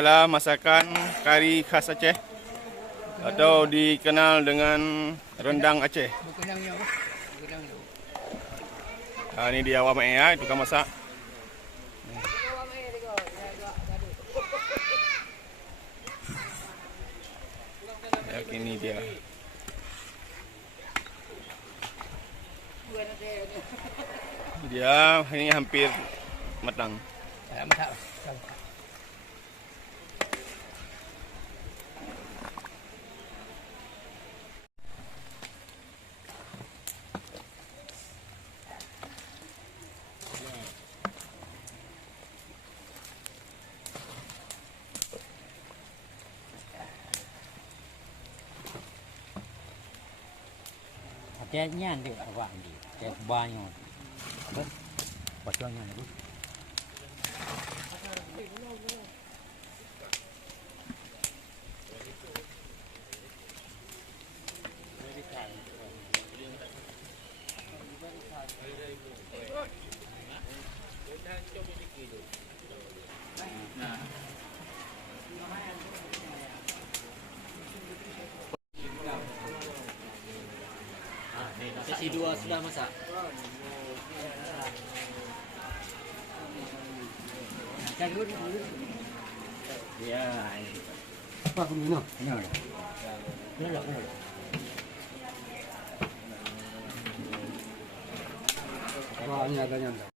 adalah masakan kari khas Aceh atau dikenal dengan rendang Aceh. Ini dia awak mai ya, tukang masak. Ya, ini dia. Dia ini hampir matang. Kayaknya nanti awak ni, kayak banyak. Apa? Pocongnya ni. Sesi 2 sudah masak. Ya. Apa pun ini? Ini ada. Ini ada. Banyak ada nyanda.